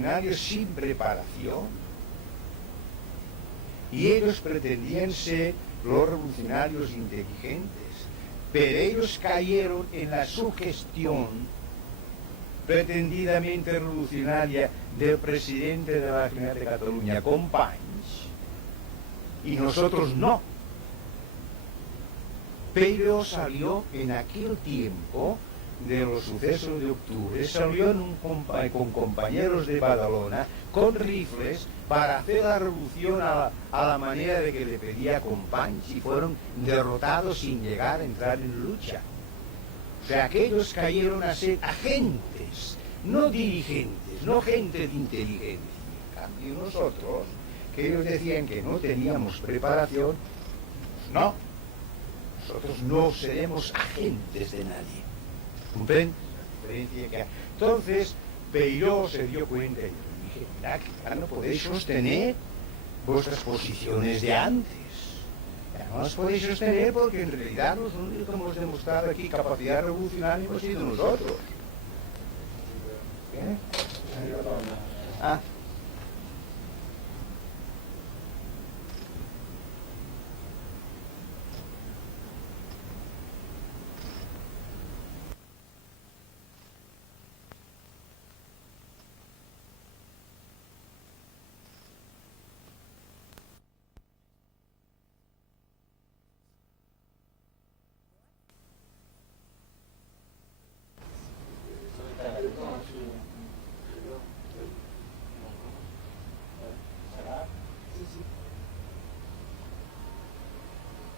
revolucionarios sin preparación. Y ellos pretendían ser los revolucionarios inteligentes, pero ellos cayeron en la sugestión pretendidamente revolucionaria del presidente de la Generalitat de Cataluña, Companys, y nosotros no. Pero salió en aquel tiempo de los sucesos de octubre, salió con compañeros de Badalona, con rifles, para hacer la revolución a la manera de que le pedía Companys, y fueron derrotados sin llegar a entrar en lucha. O sea, aquellos cayeron a ser agentes, no dirigentes, no gente de inteligencia. En cambio nosotros, que ellos decían que no teníamos preparación, pues no, nosotros no seremos agentes de nadie. ¿Comprende? La diferencia que hay. Entonces, Peiró se dio cuenta y dije, mira, que ya no podéis sostener vuestras posiciones de antes. Ya no las podéis sostener porque en realidad los únicos que hemos demostrado aquí capacidad revolucionaria hemos sido nosotros. ¿Qué? Ah.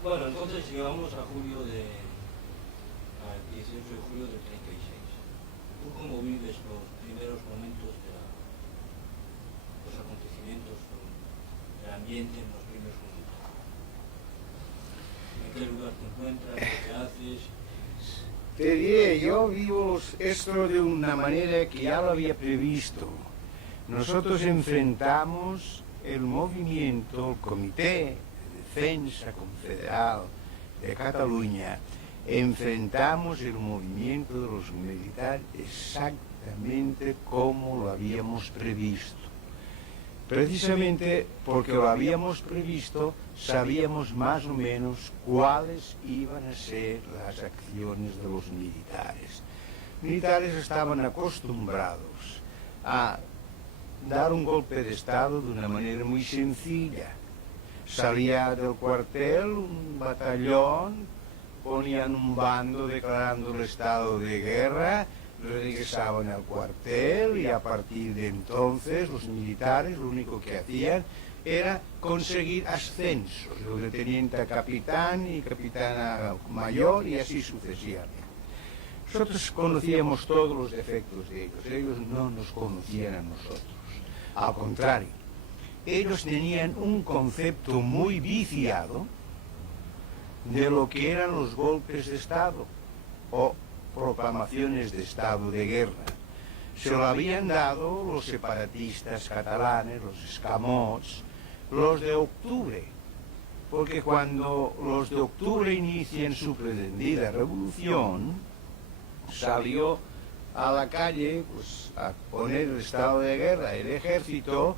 Bueno, entonces llegamos al 18 de julio del 36. ¿Tú cómo vives los primeros momentos de los acontecimientos, del ambiente en los primeros momentos? ¿En qué lugar te encuentras? ¿Qué haces? Te diré, yo vivo esto de una manera que ya lo había previsto. Nosotros enfrentamos el movimiento, el Comité de Defensa Confederal de Cataluña, enfrentamos el movimiento de los militares exactamente como lo habíamos previsto. Precisamente porque lo habíamos previsto, sabíamos más o menos cuáles iban a ser las acciones de los militares. Los militares estaban acostumbrados a dar un golpe de Estado de una manera muy sencilla. Salía del cuartel un batallón, ponían un bando declarando el estado de guerra, regresaban al cuartel y a partir de entonces los militares lo único que hacían era conseguir ascensos, de teniente a capitán y capitán a mayor y así sucesivamente. Nosotros conocíamos todos los defectos de ellos no nos conocían a nosotros. Al contrario, ellos tenían un concepto muy viciado de lo que eran los golpes de Estado o proclamaciones de estado de guerra. Se lo habían dado los separatistas catalanes, los escamots, los de octubre, porque cuando los de octubre inician su pretendida revolución, salió a la calle pues, a poner el estado de guerra el ejército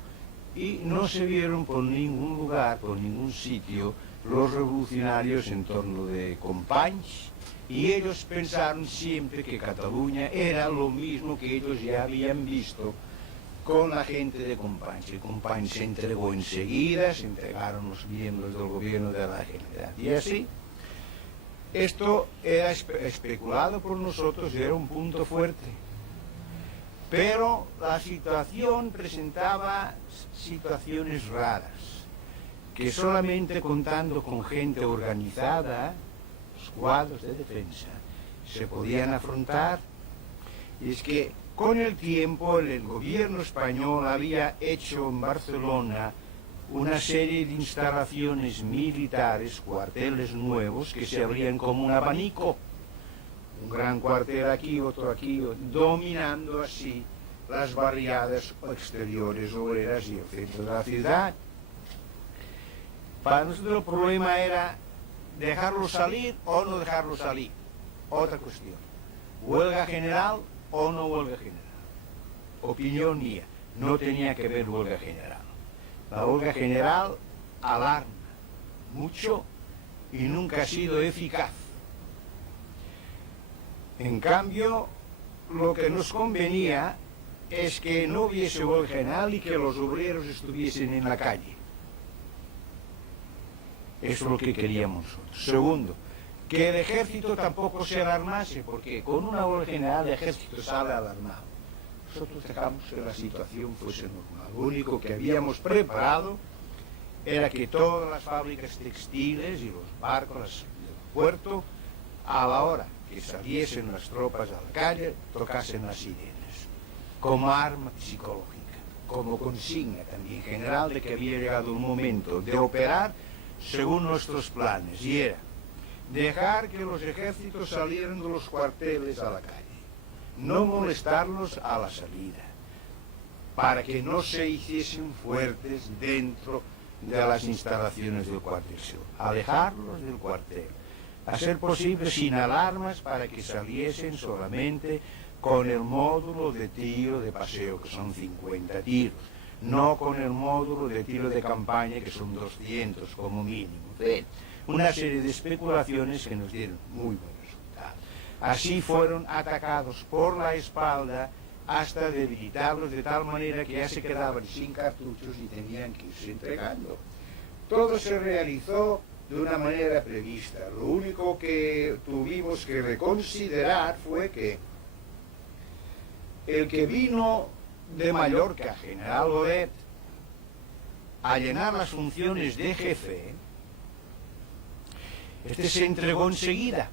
y no se vieron por ningún lugar, por ningún sitio, los revolucionarios en torno de Companys, y ellos pensaron siempre que Cataluña era lo mismo que ellos ya habían visto con la gente de Companys. El Companys se entregó enseguida, se entregaron los miembros del gobierno de la Generalitat. Y así, esto era especulado por nosotros, era un punto fuerte. Pero la situación presentaba situaciones raras, que solamente contando con gente organizada, cuadros de defensa, se podían afrontar. Y es que con el tiempo el gobierno español había hecho en Barcelona una serie de instalaciones militares, cuarteles nuevos que se abrían como un abanico, un gran cuartel aquí, otro, dominando así las barriadas exteriores obreras y el centro de la ciudad. Para nosotros el problema era dejarlo salir o no dejarlo salir. Otra cuestión. Huelga general o no huelga general. Opinión mía. no tenía que ver huelga general. La huelga general alarma mucho y nunca ha sido eficaz. En cambio, lo que nos convenía es que no hubiese huelga general y que los obreros estuviesen en la calle. Eso es lo que queríamos nosotros. Segundo, que el ejército tampoco se alarmase, porque con una huelga general el ejército sale alarmado. Nosotros dejamos que la situación fuese normal. Lo único que habíamos preparado era que todas las fábricas textiles y los barcos del puerto, a la hora que saliesen las tropas a la calle, tocasen las sirenas, como arma psicológica, como consigna también general de que había llegado el momento de operar según nuestros planes, y era dejar que los ejércitos salieran de los cuarteles a la calle, no molestarlos a la salida, para que no se hiciesen fuertes dentro de las instalaciones del cuartel, alejarlos del cuartel, a ser posible sin alarmas, para que saliesen solamente con el módulo de tiro de paseo, que son 50 tiros, no con el módulo de tiro de campaña, que son 200 como mínimo. Una serie de especulaciones que nos dieron muy buen resultado. Así fueron atacados por la espalda hasta debilitarlos de tal manera que ya se quedaban sin cartuchos y tenían que irse entregando. Todo se realizó de una manera prevista. Lo único que tuvimos que reconsiderar fue que el que vino de Mallorca, General Odet, a llenar las funciones de jefe, este se entregó enseguida.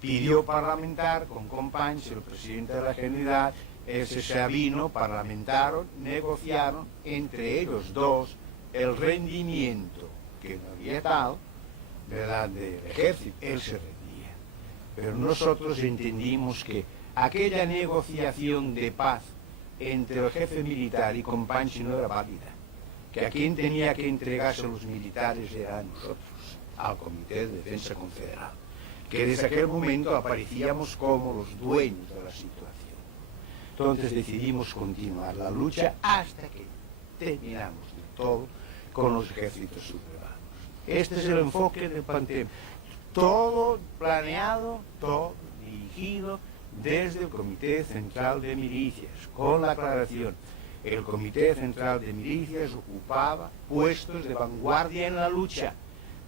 Pidió parlamentar con Companys, el presidente de la Generalitat, ese se vino, parlamentaron, negociaron entre ellos dos el rendimiento, que no había tal, ¿verdad?, del ejército. Él se rendía. Pero nosotros entendimos que aquella negociación de paz entre el jefe militar y Companys no era válida, que a quien tenía que entregarse a los militares era a nosotros, al Comité de Defensa Confederal, que desde aquel momento aparecíamos como los dueños de la situación. Entonces decidimos continuar la lucha hasta que terminamos de todo con los ejércitos sublevados. Este es el enfoque del Pantera. Todo planeado, todo dirigido desde el Comité Central de Milicias, con la aclaración: el Comité Central de Milicias ocupaba puestos de vanguardia en la lucha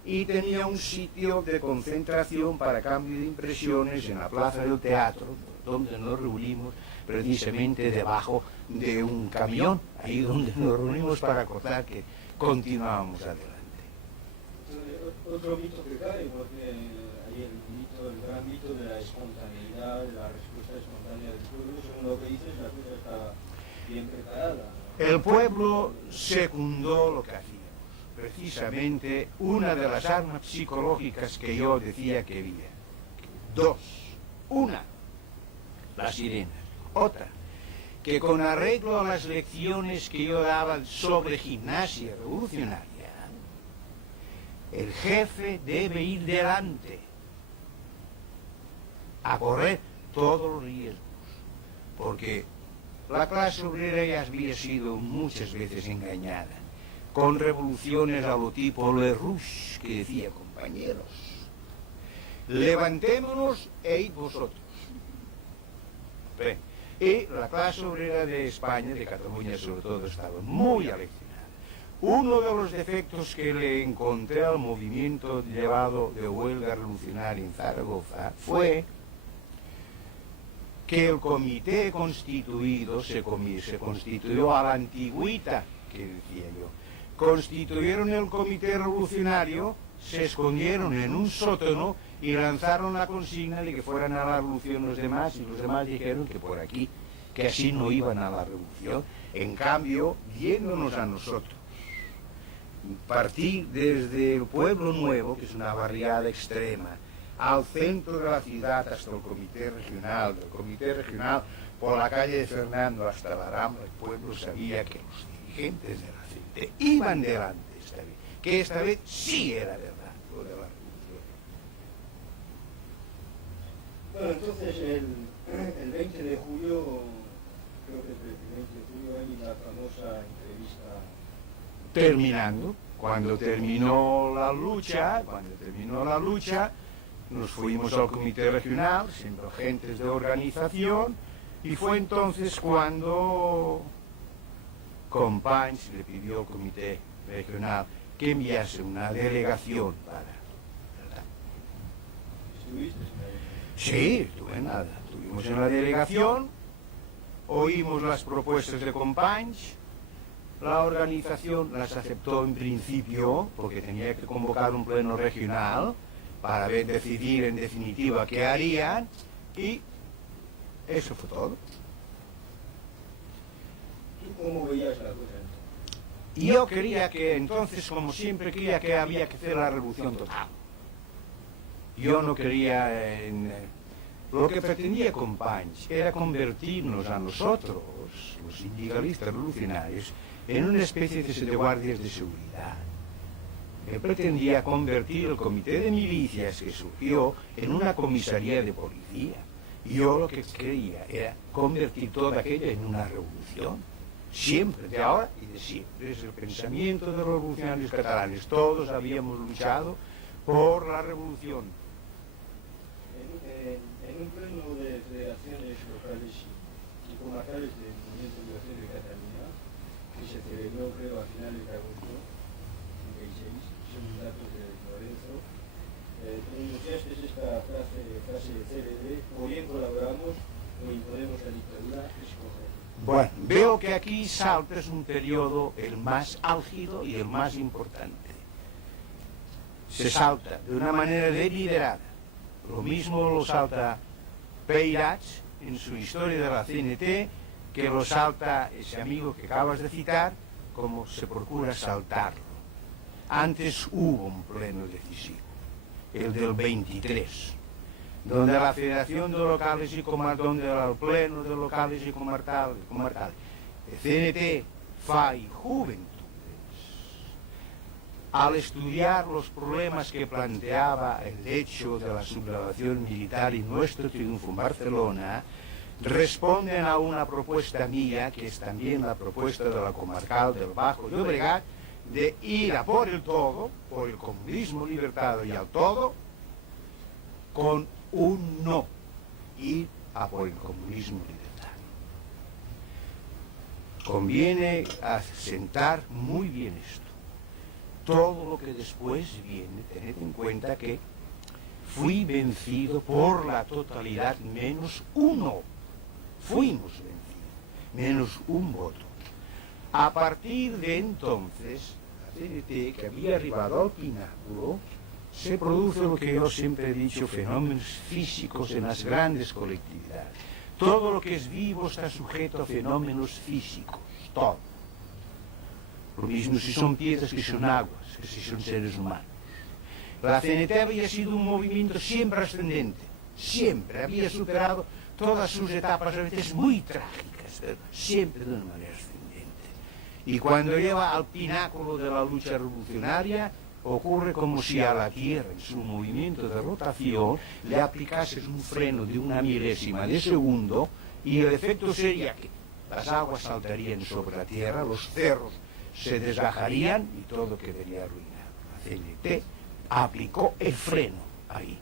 y tenía un sitio de concentración para cambio de impresiones en la Plaza del Teatro, donde nos reunimos precisamente debajo de un camión, ahí donde nos reunimos para acordar que continuábamos adelante. Otro mito que cae, porque hay el gran mito de la espontaneidad, de la respuesta espontánea del pueblo. Según lo que dices, la cosa está bien preparada. El pueblo secundó lo que hacíamos. Precisamente una de las armas psicológicas que yo decía que había. Dos. Una, las sirenas. Otra, que con arreglo a las lecciones que yo daba sobre gimnasia revolucionaria, el jefe debe ir delante a correr todos los riesgos, porque la clase obrera ya había sido muchas veces engañada con revoluciones a lo tipo Le Rouge, que decía: compañeros, levantémonos e id vosotros. Y la clase obrera de España, de Cataluña sobre todo, estaba muy aleccionada. Uno de los defectos que le encontré al movimiento llevado de huelga revolucionaria en Zaragoza fue que el comité constituido se constituyó a la antigüita, que decía yo. Constituyeron el comité revolucionario, se escondieron en un sótano y lanzaron la consigna de que fueran a la revolución los demás, y los demás dijeron que por aquí, que así no iban a la revolución. En cambio, viéndonos a nosotros partir desde el Pueblo Nuevo, que es una barriada extrema, al centro de la ciudad hasta el comité regional, del comité regional por la calle de Fernando hasta la Rambla, el pueblo sabía que los dirigentes de la gente iban delante esta vez, que esta vez sí era verdad lo de la revolución. Bueno, entonces el 20 de julio, creo que es el 20 de julio, lista. Terminando, cuando terminó la lucha, nos fuimos al comité regional, siendo agentes de organización, y fue entonces cuando Companys le pidió al comité regional que enviase una delegación para... ¿Estuviste en la delegación? Sí, estuve en nada. Estuvimos en la delegación, oímos las propuestas de Companys, la organización las aceptó en principio porque tenía que convocar un pleno regional para decidir en definitiva qué harían, y eso fue todo. ¿Tú cómo veías la cosa entonces? Y yo quería que entonces, como siempre, quería que había que hacer la revolución total. Yo no quería... lo que pretendía Companys era convertirnos a nosotros, los sindicalistas revolucionarios, en una especie de guardias de seguridad. Él pretendía convertir el comité de milicias que surgió en una comisaría de policía. Y yo lo que quería era convertir todo aquello en una revolución. Siempre, de ahora y de siempre. Es el pensamiento de los revolucionarios catalanes. Todos habíamos luchado por la revolución. En un pleno de federaciones locales y comarcales del Movimiento de Liberación de Cataluña, que se celebró, creo, a finales de agosto de 1936, según datos de Lorenzo, pronunciaste esta frase célebre: o bien colaboramos o imponemos la dictadura, escoger. Bueno, veo que aquí salta es un periodo el más álgido y el más importante. Se salta de una manera deliberada. Lo mismo lo salta Peirats en su historia de la CNT, que lo salta ese amigo que acabas de citar, como se procura saltarlo. Antes hubo un pleno decisivo, el del 23, donde la Federación de Locales y Comarcales, donde el pleno de locales y comarcales, CNT, FA y Juventudes, al estudiar los problemas que planteaba el hecho de la sublevación militar y nuestro triunfo en Barcelona, responden a una propuesta mía, que es también la propuesta de la comarcal del Bajo Llobregat, de ir a por el todo, por el comunismo libertario y al todo, con un no, ir a por el comunismo libertario. Conviene asentar muy bien esto. Todo lo que después viene, tened en cuenta que fui vencido por la totalidad menos uno. Fuimos vencidos, menos un voto. A partir de entonces, la CNT, que había arribado al pináculo, se produce lo que yo siempre he dicho, fenómenos físicos en las grandes colectividades. Todo lo que es vivo está sujeto a fenómenos físicos, todo. Lo mismo si son piedras que son aguas, que si son seres humanos. La CNT había sido un movimiento siempre ascendente, siempre había superado todas sus etapas, a veces muy trágicas, pero siempre de una manera ascendente. Y cuando lleva al pináculo de la lucha revolucionaria, ocurre como si a la Tierra, en su movimiento de rotación, le aplicases un freno de una milésima de segundo, y el efecto sería que las aguas saltarían sobre la Tierra, los cerros se desgajarían y todo quedaría arruinado. La CNT aplicó el freno ahí.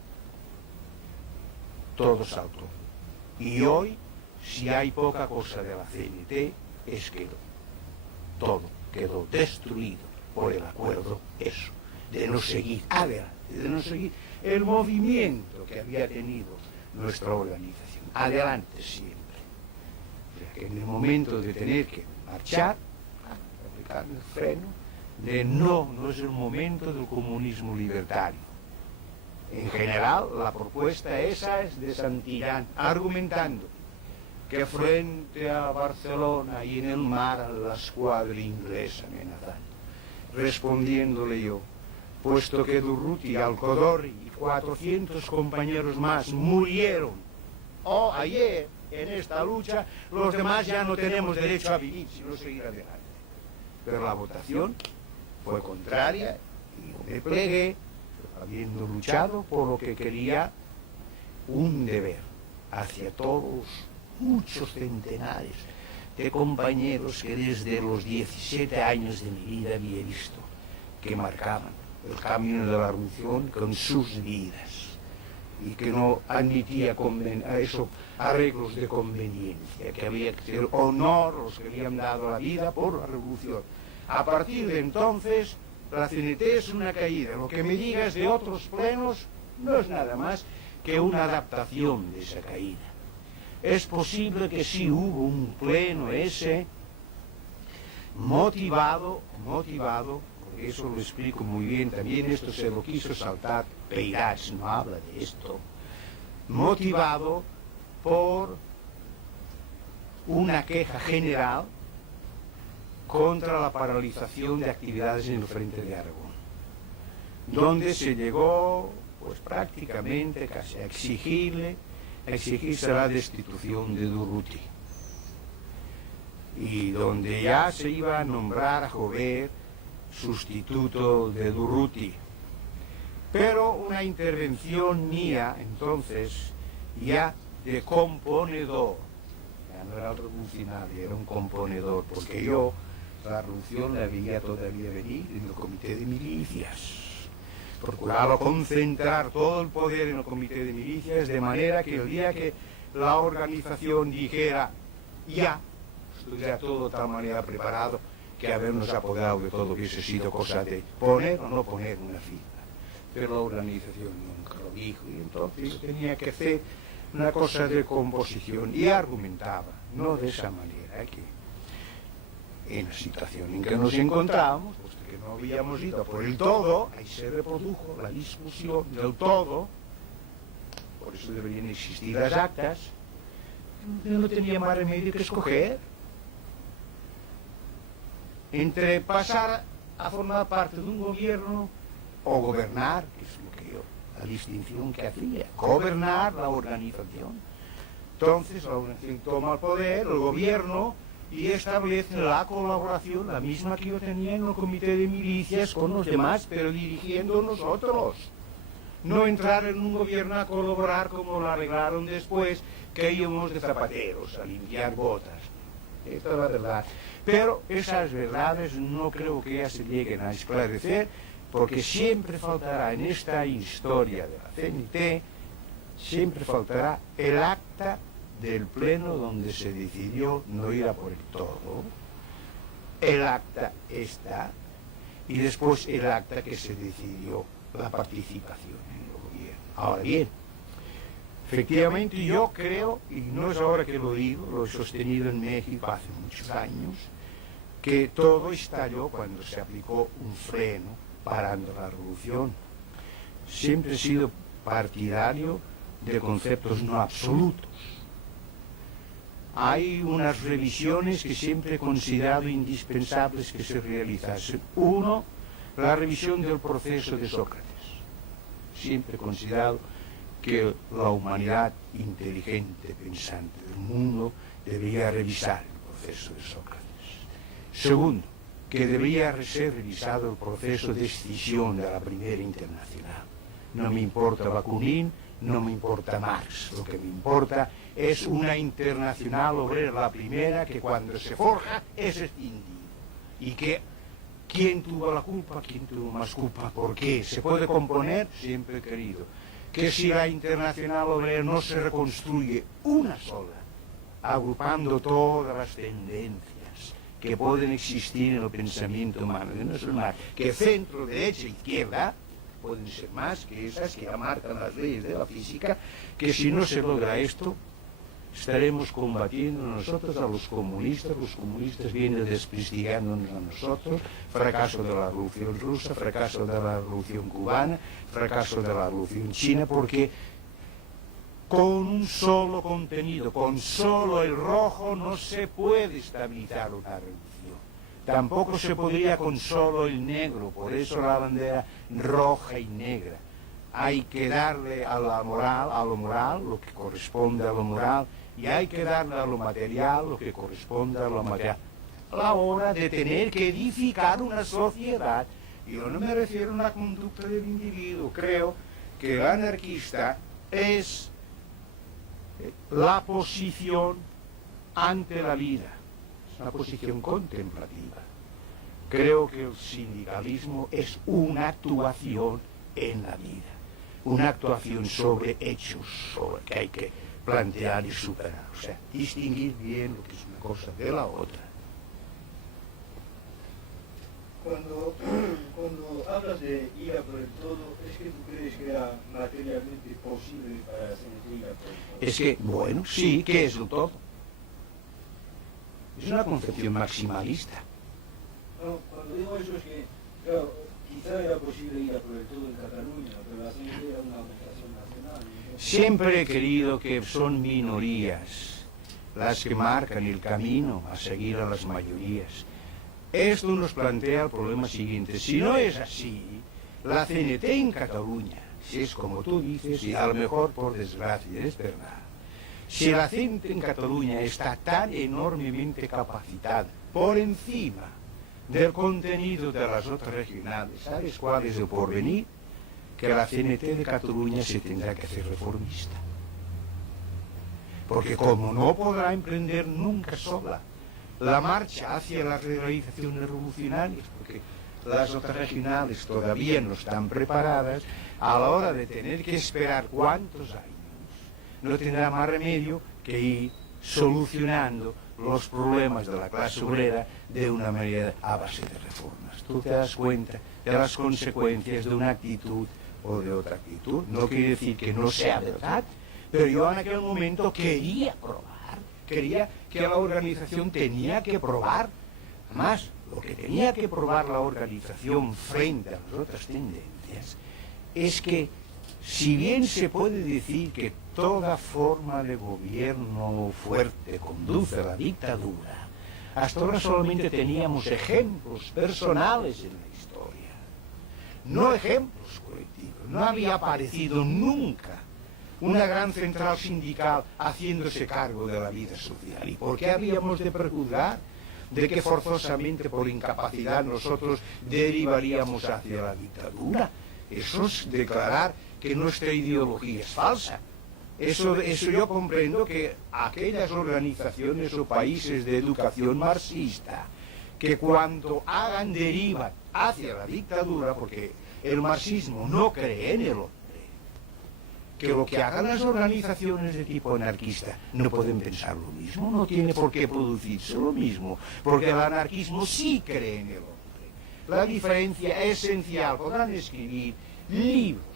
Todo saltó. Y hoy, si hay poca cosa de la CNT, es que todo quedó destruido por el acuerdo, eso, de no seguir adelante, de no seguir el movimiento que había tenido nuestra organización. Adelante siempre. O sea, que en el momento de tener que marchar, aplicar el freno, de no es el momento del comunismo libertario. En general, la propuesta esa es de Santillán, argumentando que frente a Barcelona y en el mar a la escuadra inglesa amenazando. Respondiéndole yo, puesto que Durruti, Alcodori y 400 compañeros más murieron ayer en esta lucha, los demás ya no tenemos derecho a vivir, sino seguir adelante. Pero la votación fue contraria y yo me plegué, habiendo luchado por lo que quería, un deber hacia todos, muchos centenares de compañeros que desde los 17 años de mi vida había visto, que marcaban el camino de la revolución con sus vidas y que no admitía arreglos de conveniencia, que había que ser honor los que habían dado la vida por la revolución. A partir de entonces, la CNT es una caída. Lo que me digas de otros plenos no es nada más que una adaptación de esa caída. Es posible que sí hubo un pleno ese motivado, porque eso lo explico muy bien, también esto se lo quiso saltar, Peirats no habla de esto, motivado por una queja general contra la paralización de actividades en el Frente de Aragón, donde se llegó pues prácticamente casi a exigirse la destitución de Durruti, y donde ya se iba a nombrar a Jover sustituto de Durruti. Pero una intervención mía, entonces, ya de componedor, ya no era el revolucionario, era un componedor, porque yo la revolución la veía todavía venir en el comité de milicias. Procuraba concentrar todo el poder en el comité de milicias, de manera que el día que la organización dijera ya, estuviera todo de tal manera preparado que habernos apoderado de todo hubiese sido cosa de poner o no poner una firma. Pero la organización nunca lo dijo, y entonces yo tenía que hacer una cosa de composición, y argumentaba, no de esa manera, que en la situación en que nos encontrábamos, puesto que no habíamos ido por el todo, ahí se reprodujo la discusión del todo, por eso deberían existir las actas, no tenía más remedio que escoger entre pasar a formar parte de un gobierno o gobernar, que es lo que yo, la distinción que hacía, gobernar la organización. Entonces la organización toma el poder, el gobierno, y establece la colaboración, la misma que yo tenía en el comité de milicias con los demás, pero dirigiendo nosotros. No entrar en un gobierno a colaborar como lo arreglaron después, que íbamos de zapateros a limpiar botas. Esta es la verdad. Pero esas verdades no creo que ya se lleguen a esclarecer, porque siempre faltará en esta historia de la CNT, siempre faltará el acta del pleno donde se decidió no ir a por el todo. El acta está, y después el acta que se decidió la participación en el gobierno. Ahora bien, efectivamente yo creo, y no es ahora que lo digo, lo he sostenido en México hace muchos años, que todo estalló cuando se aplicó un freno parando la revolución. Siempre he sido partidario de conceptos no absolutos. Hay unas revisiones que siempre he considerado indispensables que se realizasen. Uno, la revisión del proceso de Sócrates. Siempre he considerado que la humanidad inteligente, pensante del mundo, debería revisar el proceso de Sócrates. Segundo, que debería ser revisado el proceso de escisión de la Primera Internacional. No me importa Bakunin, no me importa Marx, lo que me importa es una internacional obrera, la primera, que cuando se forja es escindida. Y que quién tuvo la culpa, quién tuvo más culpa, ¿por qué? ¿Se puede componer? Siempre he querido que si la internacional obrera no se reconstruye una sola, agrupando todas las tendencias que pueden existir en el pensamiento humano, no son más que centro, derecha, izquierda, pueden ser más que esas que ya marcan las leyes de la física, que si no se logra esto, estaremos combatiendo nosotros a los comunistas vienen desprestigiándonos a nosotros, fracaso de la revolución rusa, fracaso de la revolución cubana, fracaso de la revolución china, porque con un solo contenido, con solo el rojo, no se puede estabilizar una revolución. Tampoco se podría con solo el negro, por eso la bandera roja y negra. Hay que darle a lo moral, lo que corresponde a lo moral, y hay que darle a lo material lo que corresponde a lo material. A la hora de tener que edificar una sociedad, yo no me refiero a una conducta del individuo, creo que el anarquista es la posición ante la vida, una posición contemplativa. Creo que el sindicalismo es una actuación en la vida, una actuación sobre hechos sobre que hay que plantear y superar, o sea, distinguir bien lo que es una cosa de la otra. Cuando hablas de ir a por el todo, ¿es que tú crees que era materialmente posible para la CNT ir a por el todo? Es que, bueno, sí, ¿qué es el todo? Es una concepción maximalista. No, cuando digo eso es que, claro, quizá era posible ir a por el todo en Cataluña, pero la CNT era una organización nacional. Siempre he querido que son minorías las que marcan el camino a seguir a las mayorías. Esto nos plantea el problema siguiente. Si no es así, la CNT en Cataluña, si es como tú dices, y a lo mejor por desgracia es verdad, si la CNT en Cataluña está tan enormemente capacitada por encima del contenido de las otras regionales, ¿sabes cuál es el porvenir? Que la CNT de Cataluña se tendrá que hacer reformista. Porque como no podrá emprender nunca sola la marcha hacia las realizaciones revolucionarias, porque las otras regionales todavía no están preparadas, a la hora de tener que esperar cuántos años, no tendrá más remedio que ir solucionando los problemas de la clase obrera de una manera a base de reformas. Tú te das cuenta de las consecuencias de una actitud o de otra actitud. No quiere decir que no sea verdad, pero yo en aquel momento quería probar, quería que la organización tenía que probar. Además, lo que tenía que probar la organización frente a las otras tendencias es que, si bien se puede decir que toda forma de gobierno fuerte conduce a la dictadura, hasta ahora solamente teníamos ejemplos personales en la historia, no ejemplos colectivos. No había aparecido nunca una gran central sindical haciéndose cargo de la vida social. ¿Y por qué habíamos de prejuzgar de que forzosamente por incapacidad nosotros derivaríamos hacia la dictadura? Eso es declarar que nuestra ideología es falsa. Eso yo comprendo que aquellas organizaciones o países de educación marxista que cuando hagan deriva hacia la dictadura, porque el marxismo no cree en el hombre, que lo que hagan las organizaciones de tipo anarquista no pueden pensar lo mismo, no tiene por qué producirse lo mismo, porque el anarquismo sí cree en el hombre. La diferencia esencial, podrán escribir libros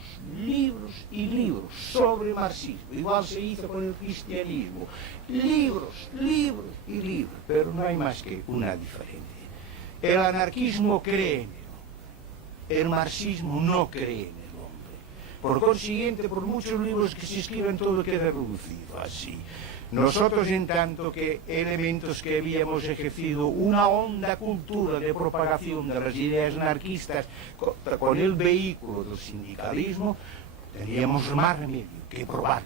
y libros sobre marxismo, igual se hizo con el cristianismo, libros y libros, pero no hay más que una diferencia. El anarquismo cree en el hombre, el marxismo no cree en el hombre. Por consiguiente, por muchos libros que se escriben, todo queda reducido así. Nosotros, en tanto que elementos que habíamos ejercido una honda cultura de propagación de las ideas anarquistas con el vehículo del sindicalismo, teníamos más remedio que probar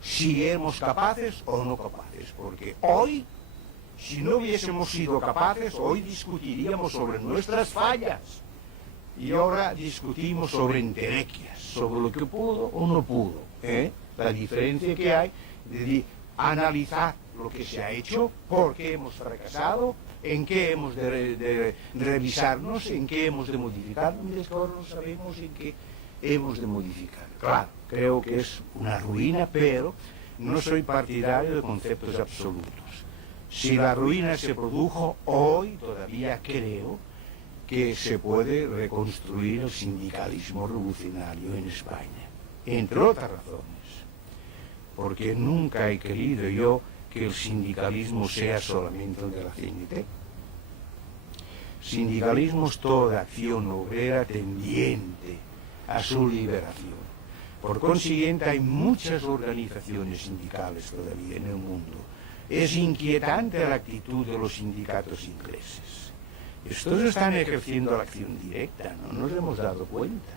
si éramos capaces o no capaces, porque hoy, si no hubiésemos sido capaces, hoy discutiríamos sobre nuestras fallas. Y ahora discutimos sobre entelequias, sobre lo que pudo o no pudo. La diferencia que hay de analizar lo que se ha hecho, por qué hemos fracasado, en qué hemos de revisarnos, en qué hemos de modificar. Y es que ahora no sabemos en qué hemos de modificar. Claro, creo que es una ruina, pero no soy partidario de conceptos absolutos. Si la ruina se produjo, hoy todavía creo que se puede reconstruir el sindicalismo revolucionario en España, entre otras razones, porque nunca he querido yo que el sindicalismo sea solamente el de la CNT. Sindicalismo es toda acción obrera tendiente a su liberación. Por consiguiente, hay muchas organizaciones sindicales todavía en el mundo. Es inquietante la actitud de los sindicatos ingleses. Estos están ejerciendo la acción directa, no nos hemos dado cuenta.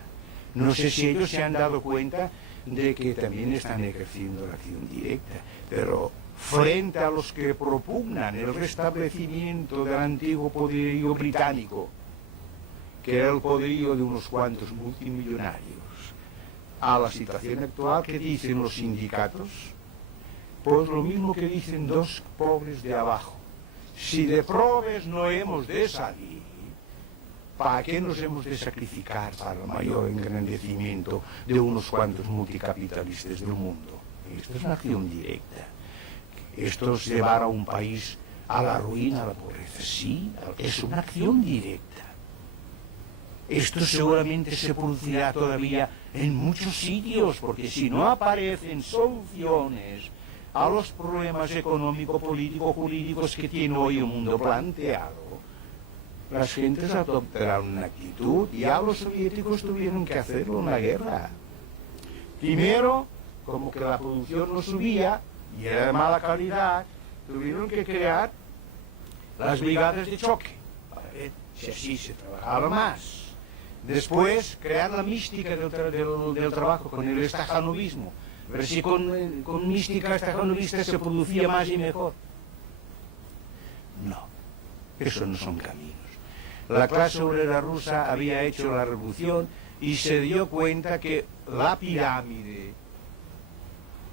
No sé si ellos se han dado cuenta de que también están ejerciendo la acción directa, pero frente a los que propugnan el restablecimiento del antiguo poderío británico, que era el poderío de unos cuantos multimillonarios, a la situación actual, ¿qué dicen los sindicatos? Pues lo mismo que dicen dos pobres de abajo. Si de probes no hemos de salir, ¿para qué nos hemos de sacrificar para el mayor engrandecimiento de unos cuantos multicapitalistas del mundo? Esto es una acción directa. Esto es llevar a un país a la ruina, a la pobreza. Sí, es una acción directa. Esto seguramente se producirá todavía en muchos sitios, porque si no aparecen soluciones a los problemas económico-político-jurídicos que tiene hoy el mundo planteado, las gentes adoptarán una actitud. Ya los soviéticos tuvieron que hacerlo en la guerra. Primero, como que la producción no subía y era de mala calidad, tuvieron que crear las brigadas de choque para ver si así se trabajaba más. Después, crear la mística del trabajo con el estajanovismo, ver si con mística estajanovista se producía más y mejor. No, eso no son caminos. La clase obrera rusa había hecho la revolución y se dio cuenta que la pirámide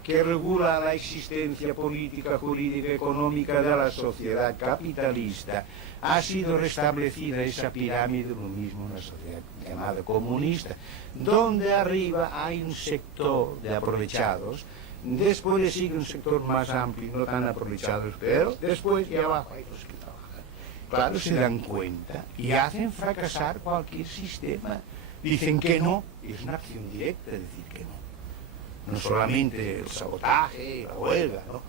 que regula la existencia política, jurídica, económica de la sociedad capitalista ha sido restablecida esa pirámide, lo mismo en la sociedad llamada comunista, donde arriba hay un sector de aprovechados, después le sigue un sector más amplio, no tan aprovechados, pero después y abajo hay los que trabajan. Claro, se dan cuenta y hacen fracasar cualquier sistema. Dicen que no, y es una acción directa decir que no. No solamente el sabotaje, la huelga, ¿no?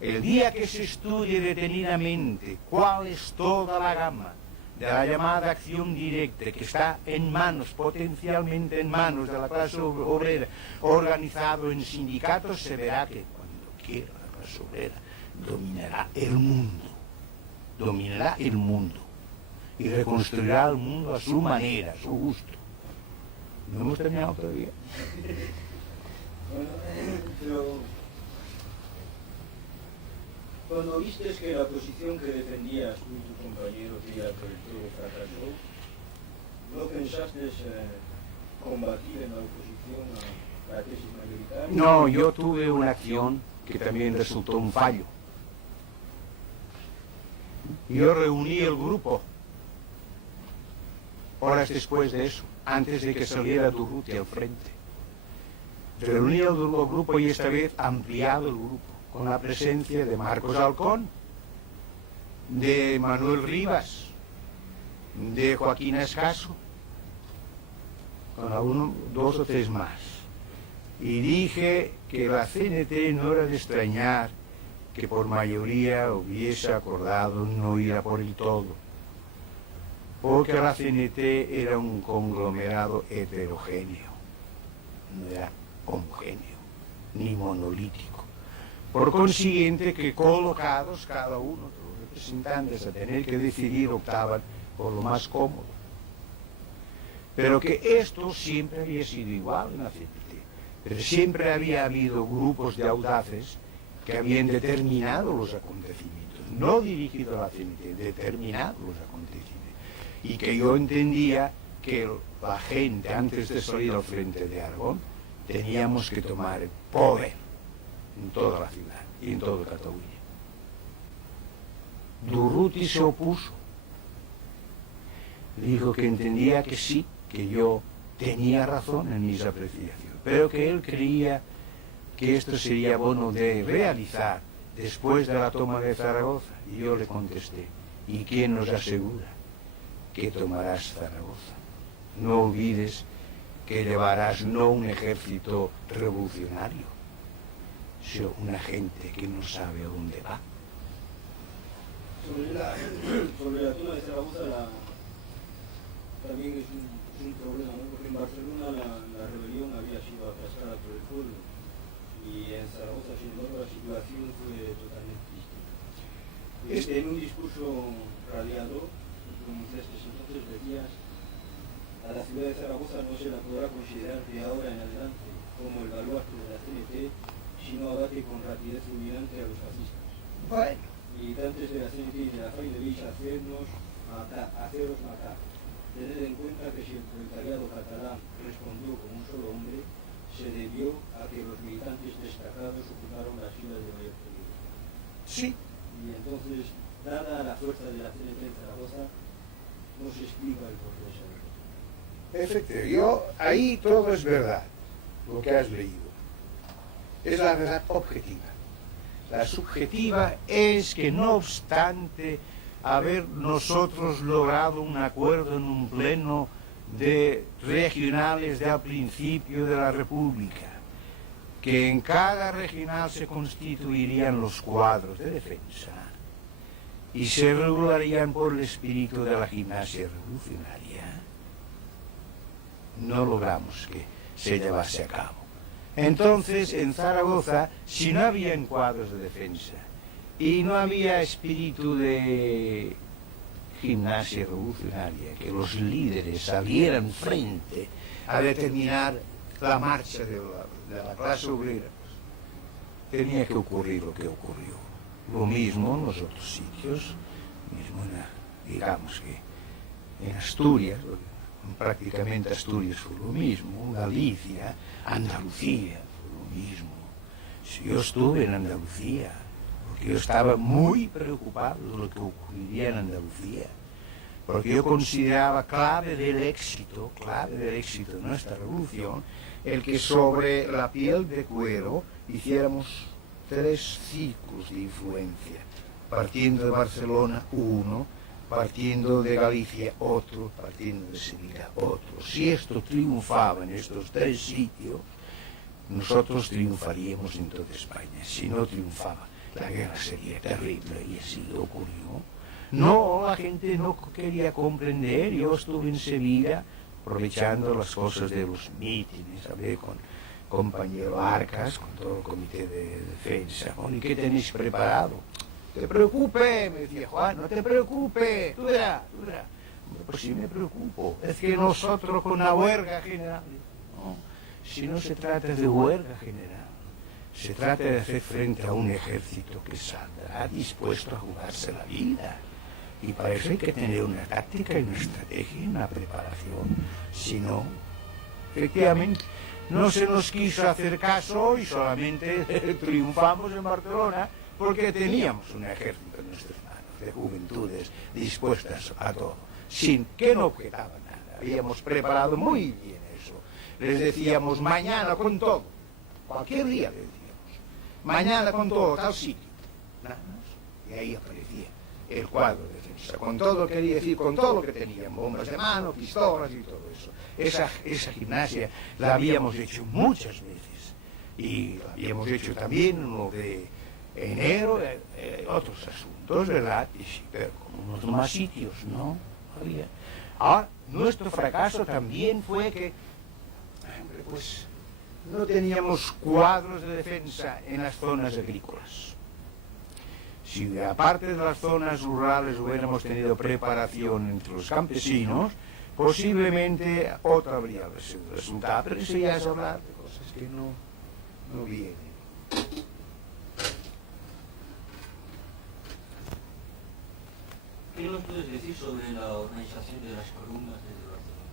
El día que se estudie detenidamente cuál es toda la gama de la llamada acción directa que está en manos, potencialmente en manos de la clase obrera, organizado en sindicatos, se verá que cuando quiera la clase obrera dominará el mundo y reconstruirá el mundo a su manera, a su gusto. No hemos terminado todavía. Bueno, pero cuando viste que la posición que defendías tú y tu compañero que ya por el todo fracasó, ¿no pensaste combatir en la oposición a la tesis mayoritaria? No, yo tuve una acción que también resultó un fallo. Yo reuní el grupo horas después de eso, antes de que saliera Durruti al frente. Reuní el grupo y esta vez ampliado el grupo, con la presencia de Marcos Alcón, de Manuel Rivas, de Joaquín Escaso, con dos o tres más. Y dije que la CNT no era de extrañar que por mayoría hubiese acordado no ir a por el todo, porque la CNT era un conglomerado heterogéneo, no era homogéneo ni monolítico. Por consiguiente, que colocados cada uno de los representantes a tener que decidir optaban por lo más cómodo. Pero que esto siempre había sido igual en la CNT, pero siempre había habido grupos de audaces que habían determinado los acontecimientos, no dirigido a la CNT, determinado los acontecimientos, y que yo entendía que la gente, antes de salir al frente de Aragón, teníamos que tomar el poder en toda la ciudad y en toda Cataluña. Durruti se opuso. Dijo que entendía que sí, que yo tenía razón en mis apreciaciones, pero que él creía que esto sería bueno de realizar después de la toma de Zaragoza. Y yo le contesté, ¿y quién nos asegura que tomarás Zaragoza? No olvides que llevarás no un ejército revolucionario, sino una gente que no sabe a dónde va. Sobre la toma de Zaragoza también es un problema, ¿no? Porque en Barcelona la rebelión había sido aplastada por el pueblo y en Zaragoza, sin embargo, la situación fue totalmente distinta. En un discurso radiado que pronunciaste entonces decías: a la ciudad de Zaragoza no se la podrá considerar de ahora en adelante como el baluarte de la CNT, sino abate con rapidez fulminante a los fascistas. Bueno. Militantes de la CNT y de la FAI debéis haceros matar. Tened en cuenta que si el proletariado catalán respondió con un solo hombre, se debió a que los militantes destacados ocuparon las filas de mayor peligro. Sí. Y entonces dada la fuerza de la CNT en Zaragoza, no se explica el porqué de esa derrota. Efectivamente, ahí todo es verdad, lo que has leído. Es la verdad objetiva. La subjetiva es que no obstante haber nosotros logrado un acuerdo en un pleno de regionales del principio de la República, que en cada regional se constituirían los cuadros de defensa y se regularían por el espíritu de la gimnasia revolucionaria, no logramos que se llevase a cabo. Entonces, en Zaragoza, si no había cuadros de defensa y no había espíritu de gimnasia revolucionaria, que los líderes salieran frente a determinar la marcha de la clase obrera, tenía que ocurrir lo que ocurrió. Lo mismo en los otros sitios, mismo digamos que en Asturias, prácticamente Asturias fue lo mismo, Galicia, Andalucía fue lo mismo. Si yo estuve en Andalucía, porque yo estaba muy preocupado de lo que ocurriría en Andalucía, porque yo consideraba clave del éxito de nuestra revolución, el que sobre la piel de cuero hiciéramos 3 ciclos de influencia, partiendo de Barcelona uno, partiendo de Galicia otro, partiendo de Sevilla otro. Si esto triunfaba en estos 3 sitios, nosotros triunfaríamos en toda España. Si no triunfaba, la guerra sería terrible, y así ocurrió. No, la gente no quería comprender. Yo estuve en Sevilla aprovechando las cosas de los mítines, hablé con compañero Arcas, con todo el comité de defensa. ¿Y qué tenéis preparado? No te preocupes, me decía Juan, no te preocupes, tú verás. Pues sí me preocupo, es que nosotros con la huelga general, no, si no se trata de huelga general, se trata de hacer frente a un ejército que saldrá dispuesto a jugarse la vida. Y para eso hay que tener una táctica y una estrategia, una preparación. Si no, efectivamente, no se nos quiso hacer caso y solamente triunfamos en Barcelona porque teníamos un ejército en nuestras manos, de juventudes dispuestas a todo, sin que no objetaban nada. Habíamos preparado muy bien eso. Les decíamos, mañana con todo, cualquier día les decíamos, mañana con todo, tal sitio. Nada más. Y ahí aparecía el cuadro de defensa, con todo, quería decir, con todo lo que tenían, bombas de mano, pistolas y todo eso. Esa gimnasia la habíamos hecho muchas veces, y la habíamos hecho también en lo de enero, otros asuntos, ¿verdad? Y sí, pero como en los demás sitios, ¿no? Había. Ahora, nuestro fracaso también fue que, pues, no teníamos cuadros de defensa en las zonas agrícolas. Si aparte de las zonas rurales hubiéramos tenido preparación entre los campesinos, posiblemente otro habría sido el resultado, pero eso ya es hablar de cosas que no vienen. ¿Qué nos puedes decir sobre la organización de las columnas desde Barcelona?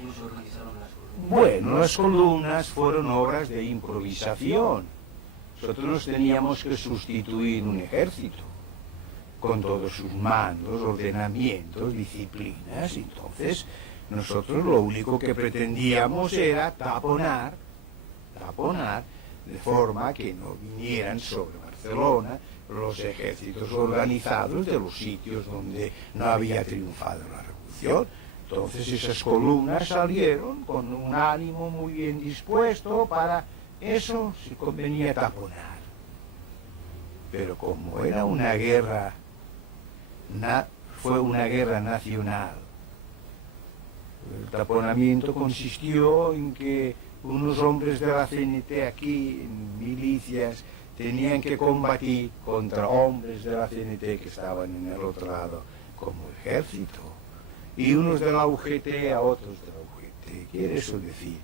¿Cómo se organizaron las columnas? Bueno, las columnas fueron obras de improvisación. Nosotros teníamos que sustituir un ejército con todos sus mandos, ordenamientos, disciplinas. Entonces, nosotros lo único que pretendíamos era taponar, de forma que no vinieran sobre Barcelona los ejércitos organizados de los sitios donde no había triunfado la revolución. Entonces esas columnas salieron con un ánimo muy bien dispuesto para eso, se convenía taponar. Pero como era una guerra, fue una guerra nacional, el taponamiento consistió en que unos hombres de la CNT aquí, en milicias, tenían que combatir contra hombres de la CNT que estaban en el otro lado como ejército, y unos de la UGT a otros de la UGT. Quiere eso decir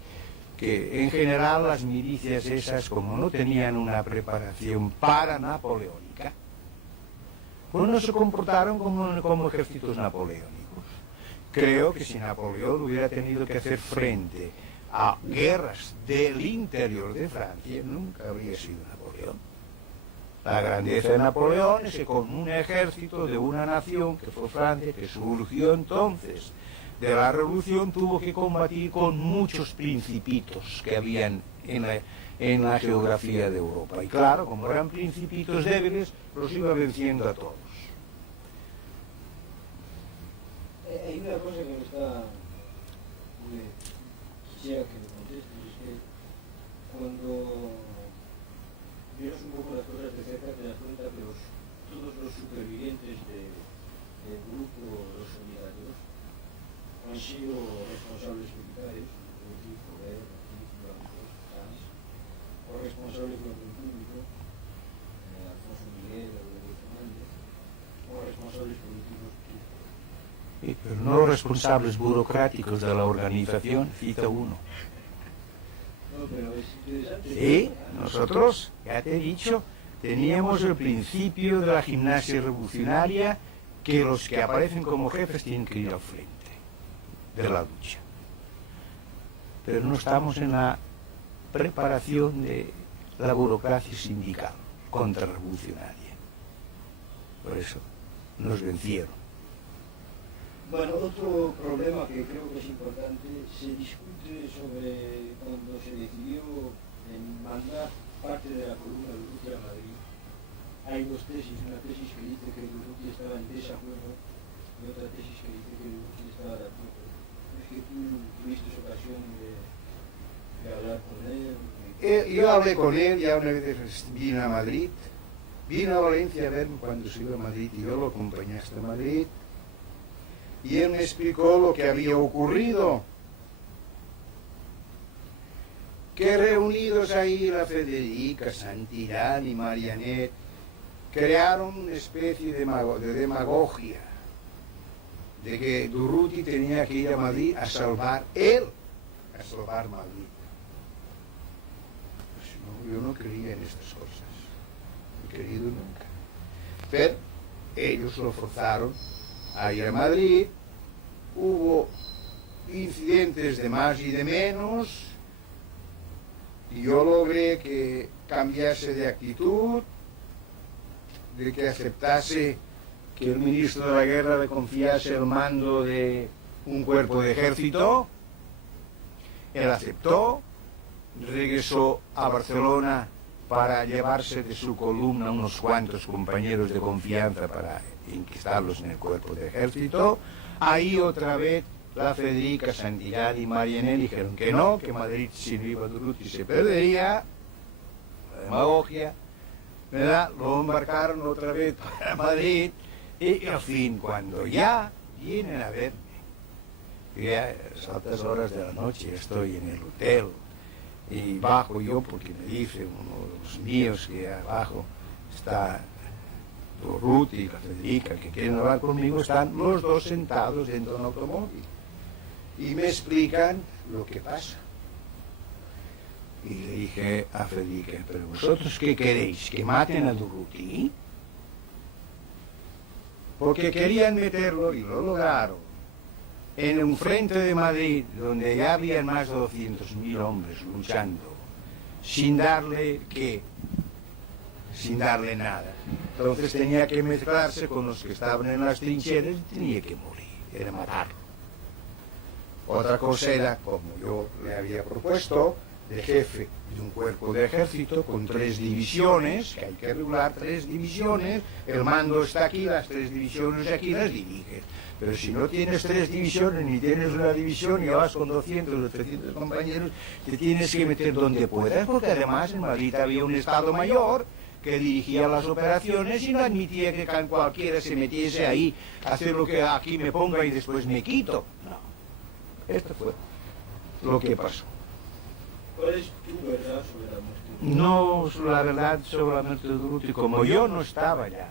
que en general las milicias esas, como no tenían una preparación para-napoleónica, pues no se comportaron como ejércitos napoleónicos. Creo que si Napoleón hubiera tenido que hacer frente a guerras del interior de Francia, nunca habría sido Napoleón. La grandeza de Napoleón es que con un ejército de una nación, que fue Francia, que surgió entonces de la revolución, tuvo que combatir con muchos principitos que habían en la geografía de Europa. Y claro, como eran principitos débiles, los iba venciendo a todos. Hay una cosa que quisiera que me contestes, es que cuando miras un poco las cosas de cerca te das cuenta que todos los supervivientes del grupo, los solidarios, han sido responsables militares, Foguer, Blancos, Sanz, o responsables de orden público, Alfonso Miguel o Luis Fernández, o responsables políticos. Pero no los responsables burocráticos de la organización, cita uno. No, pero es interesante. Sí, nosotros, ya te he dicho, teníamos el principio de la gimnasia revolucionaria, que los que aparecen como jefes tienen que ir al frente de la lucha. Pero no estamos en la preparación de la burocracia sindical contrarrevolucionaria. Por eso nos vencieron. Bueno, otro problema que creo que es importante, se discute sobre cuando se decidió mandar parte de la columna de Urrutia a Madrid. Hay dos tesis, una tesis que dice que Urrutia estaba en desacuerdo y otra tesis que dice que Urrutia estaba de acuerdo. Es que tú tuviste ocasión de hablar con él. Yo hablé con él, ya una vez vino a Madrid, vino a Valencia a verme cuando se iba a Madrid y yo lo acompañé hasta Madrid. Y él me explicó lo que había ocurrido, que reunidos ahí la Federica, Santillán y Marianet, crearon una especie de demagogia, de que Durruti tenía que ir a Madrid a salvar Madrid. Pues no, yo no creía en estas cosas, no he creído nunca. Pero ellos lo forzaron a ir a Madrid, hubo incidentes de más y de menos, y yo logré que cambiase de actitud, de que aceptase que el ministro de la guerra le confiase el mando de un cuerpo de ejército. Él aceptó, regresó a Barcelona para llevarse de su columna unos cuantos compañeros de confianza para enquistarlos en el cuerpo de ejército. Ahí otra vez la Federica, Santillán y Marianet dijeron que no, que Madrid si no iba a Durruti se perdería, la demagogia, ¿verdad? Lo embarcaron otra vez para Madrid y al fin, cuando ya vienen a verme, ya a las altas horas de la noche estoy en el hotel y bajo yo porque me dice uno de los míos que abajo está Durruti y la Federica que quieren hablar conmigo, están los dos sentados dentro de un automóvil y me explican lo que pasa. Y le dije a Federica, pero vosotros qué queréis, que maten a Durruti, porque querían meterlo y lo lograron en un frente de Madrid donde ya habían más de 200.000 hombres luchando sin darle nada. Entonces tenía que mezclarse con los que estaban en las trincheras y tenía que morir, era matarlo. Otra cosa era, como yo le había propuesto, de jefe de un cuerpo de ejército con 3 divisiones, que hay que regular 3 divisiones, el mando está aquí, las 3 divisiones aquí las diriges. Pero si no tienes 3 divisiones, ni tienes una división, y vas con 200 o 300 compañeros, te tienes que meter donde puedas, porque además en Madrid había un Estado Mayor que dirigía las operaciones y no admitía que cualquiera se metiese ahí a hacer lo que aquí me ponga y después me quito. No. Esto fue lo que pasó. ¿Cuál es tu verdad sobre la muerte? No, la verdad sobre la muerte de Durruti, como yo no estaba allá,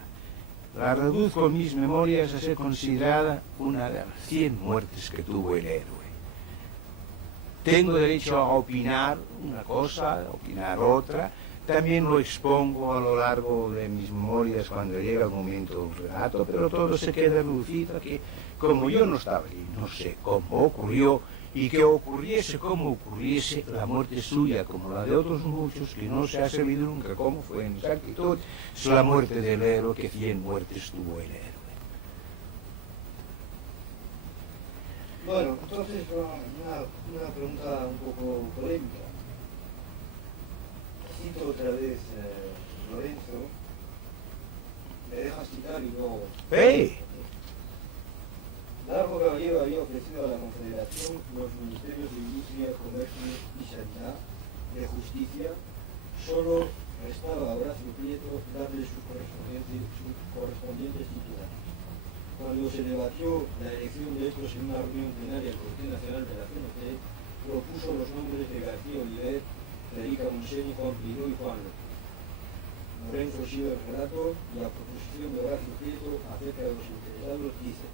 la reduzco en mis memorias a ser considerada una de las 100 muertes que tuvo el héroe. Tengo derecho a opinar una cosa, a opinar otra, también lo expongo a lo largo de mis memorias cuando llega el momento del relato, pero todo se queda reducido a que, como yo no estaba allí, no sé cómo ocurrió, y que ocurriese como ocurriese, la muerte suya, como la de otros muchos, que no se ha sabido nunca cómo fue en exactitud, es la muerte del héroe, que 100 muertes tuvo el héroe. Bueno, entonces una pregunta un poco polémica. Cito otra vez Lorenzo, me dejas citar y luego... ¡Hey! Largo Caballero había ofrecido a la Confederación los ministerios de Industria, Comercio y Sanidad, de Justicia. Solo restaba a Horacio Prieto darle sus correspondientes titulares. Cuando se debatió la elección de estos en una reunión plenaria del Comité Nacional de la CNT, propuso los nombres de García Oliver, Federica Montseny, Juan Piró y Juan López. Lorenzo sigue el relato y la proposición de Horacio Prieto acerca de los interesados dice: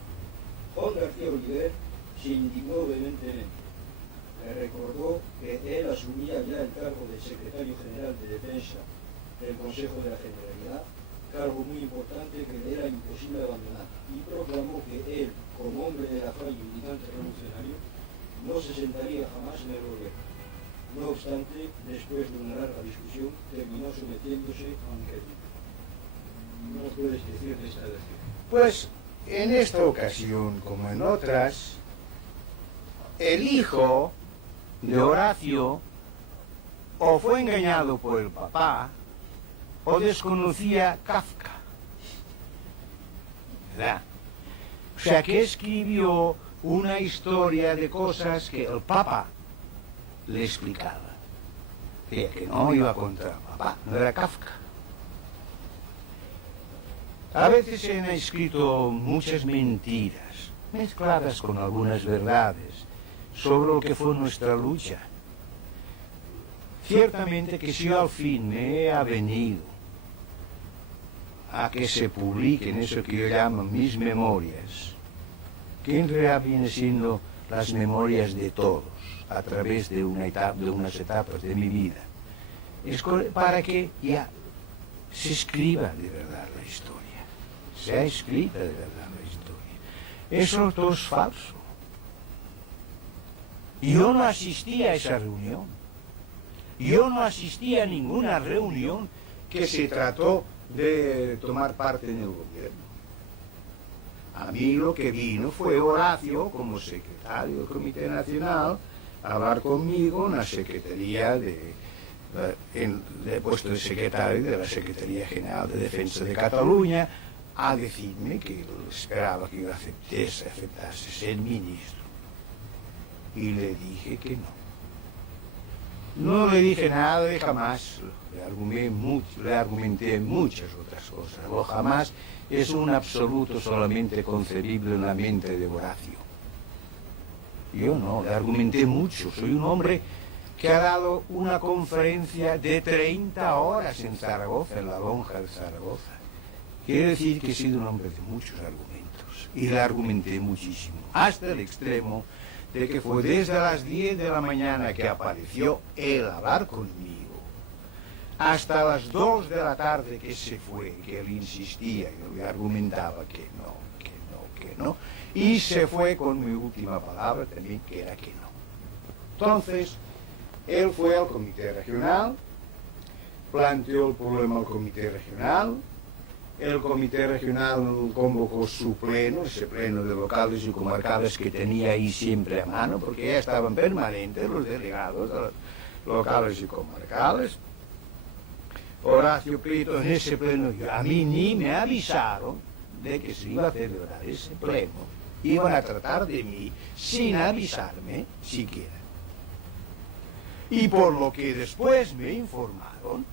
Juan García Oliver se indignó vehementemente. Le recordó que él asumía ya el cargo de secretario general de Defensa del Consejo de la Generalidad, cargo muy importante que le era imposible abandonar, y proclamó que él, como hombre de la falla y militante revolucionario, no se sentaría jamás en el gobierno. No obstante, después de una larga discusión, terminó sometiéndose a un crédito. ¿No nos puedes decir de esta elección? Pues en esta ocasión, como en otras, el hijo de Horacio o fue engañado por el papá o desconocía Kafka, ¿verdad? O sea, que escribió una historia de cosas que el papá le explicaba. Que no iba contra el papá, no era Kafka. A veces se han escrito muchas mentiras, mezcladas con algunas verdades, sobre lo que fue nuestra lucha. Ciertamente que si yo al fin me he avenido a que se publiquen eso que yo llamo mis memorias, que en realidad viene siendo las memorias de todos, a través de unas etapas de mi vida, es para que ya se escriba de verdad la historia. Se ha escrito de verdad la historia. Eso todo es falso. Yo no asistí a esa reunión. Yo no asistí a ninguna reunión que se trató de tomar parte en el gobierno. A mí lo que vino fue Horacio, como secretario del Comité Nacional, a hablar conmigo en la Secretaría de puesto de secretario de la Secretaría General de Defensa de Cataluña, a decirme que esperaba que yo aceptase ser ministro. Y le dije que no. No le dije nada de jamás, le argumenté muchas otras cosas. Lo jamás es un absoluto solamente concebible en la mente de Horacio. Yo no, le argumenté mucho. Soy un hombre que ha dado una conferencia de 30 horas en Zaragoza, en la lonja de Zaragoza. Quiere decir que he sido un hombre de muchos argumentos, y le argumenté muchísimo, hasta el extremo de que fue desde las 10 de la mañana que apareció él a hablar conmigo, hasta las 2 de la tarde que se fue, que él insistía, y le argumentaba que no, y se fue con mi última palabra también, que era que no. Entonces, él fue al Comité Regional, planteó el problema al Comité Regional. El Comité Regional convocó su pleno, ese pleno de locales y comarcales que tenía ahí siempre a mano, porque ya estaban permanentes los delegados de los locales y comarcales. Horacio Prieto en ese pleno, a mí ni me avisaron de que se iba a celebrar ese pleno. Iban a tratar de mí sin avisarme siquiera. Y por lo que después me informaron,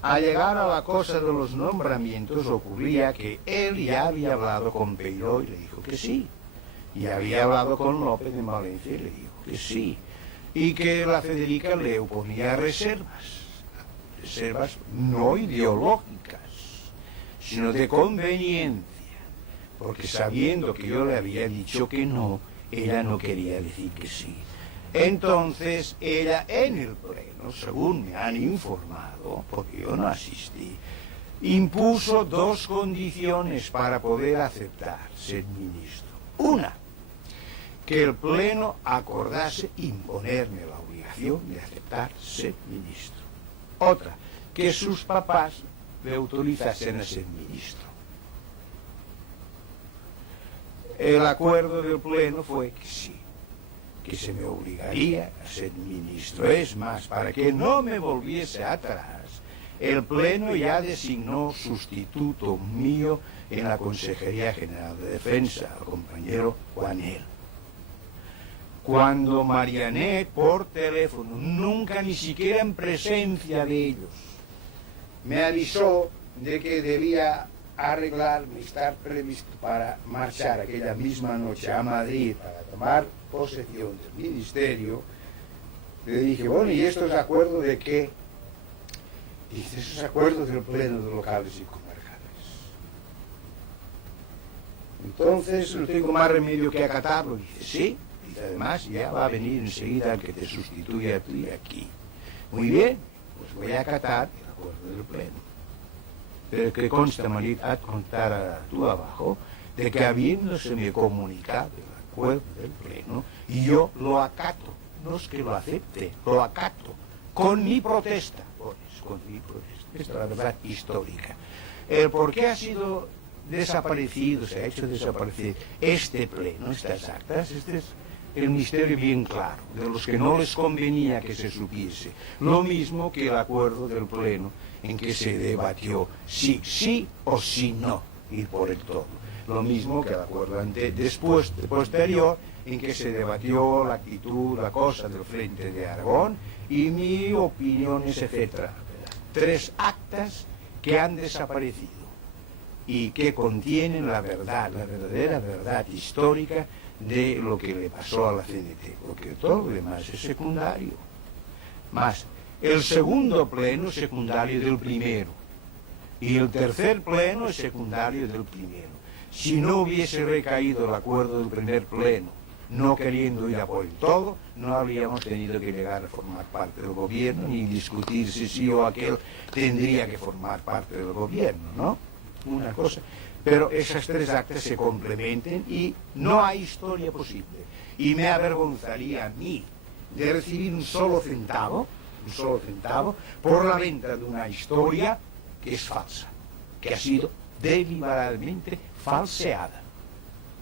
al llegar a la cosa de los nombramientos ocurría que él ya había hablado con Peiró y le dijo que sí. Y había hablado con López de Valencia y le dijo que sí. Y que la Federica le oponía reservas no ideológicas, sino de conveniencia. Porque sabiendo que yo le había dicho que no, ella no quería decir que sí. Entonces ella en el pleno, según me han informado, porque yo no asistí, impuso 2 condiciones para poder aceptar ser ministro. Una, que el Pleno acordase imponerme la obligación de aceptar ser ministro. Otra, que sus papás le autorizasen a ser ministro. El acuerdo del Pleno fue que sí, que se me obligaría a ser ministro. Es más, para que no me volviese atrás, el Pleno ya designó sustituto mío en la Consejería General de Defensa, al compañero Juanel. Cuando Marianet, por teléfono, nunca ni siquiera en presencia de ellos, me avisó de que debía arreglarme, estar previsto para marchar aquella misma noche a Madrid para tomar posesión del ministerio, le dije, bueno, ¿y estos acuerdos de qué? Dice, esos acuerdos del Pleno de Locales y Comarcales. Entonces no tengo más remedio que acatarlo. Dice, sí, y además ya va a venir enseguida el que te sustituya a ti aquí. Muy bien, pues voy a acatar el acuerdo del Pleno. Pero que consta, Marit, a contar tú abajo, de que habiéndose me comunicado el acuerdo del Pleno, y yo lo acato, no es que lo acepte, lo acato, con mi protesta, con mi protesta. Esta es la verdad histórica. El por qué ha sido desaparecido, se ha hecho desaparecer este Pleno, estas actas, este es el misterio bien claro, de los que no les convenía que se supiese. Lo mismo que el acuerdo del Pleno, en que se debatió si sí o si no ir por el todo. Lo mismo que el acuerdo posterior, en que se debatió la actitud, la cosa del Frente de Aragón y mi opiniones, etc. 3 actas que han desaparecido y que contienen la verdad, la verdadera verdad histórica de lo que le pasó a la CNT, porque todo lo demás es secundario. Más, el segundo Pleno es secundario del primero, y el tercer Pleno es secundario del primero. Si no hubiese recaído el acuerdo del primer Pleno, no queriendo ir a por el todo, no habríamos tenido que llegar a formar parte del gobierno, ni discutir si sí o aquel tendría que formar parte del gobierno, ¿no? Una cosa. Pero esas 3 actas se complementan y no hay historia posible. Y me avergonzaría a mí de recibir un solo centavo, por la venta de una historia que es falsa, que ha sido deliberadamente falseada.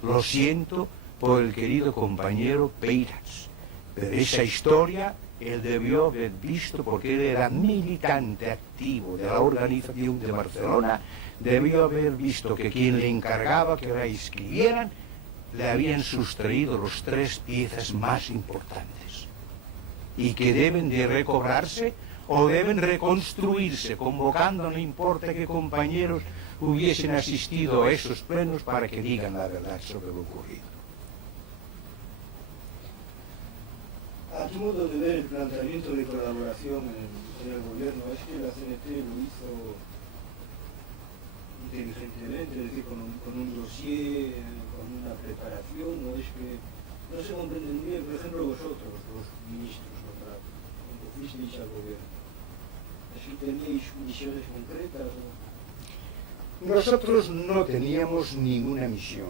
Lo siento por el querido compañero Peirats, pero esa historia él debió haber visto, porque él era militante activo de la organización de Barcelona, debió haber visto que quien le encargaba que la escribieran le habían sustraído las 3 piezas más importantes y que deben de recobrarse o deben reconstruirse, convocando, no importa qué compañeros hubiesen asistido a esos plenos para que digan la verdad sobre lo ocurrido. A tu modo de ver el planteamiento de colaboración en el gobierno, ¿es que la CNT lo hizo inteligentemente, es decir, con un dossier, con una preparación, o es que no se comprende muy bien, por ejemplo, vosotros, los ministros nombrados, cuando fuisteis al gobierno? ¿Es que teníais misiones concretas? Nosotros no teníamos ninguna misión.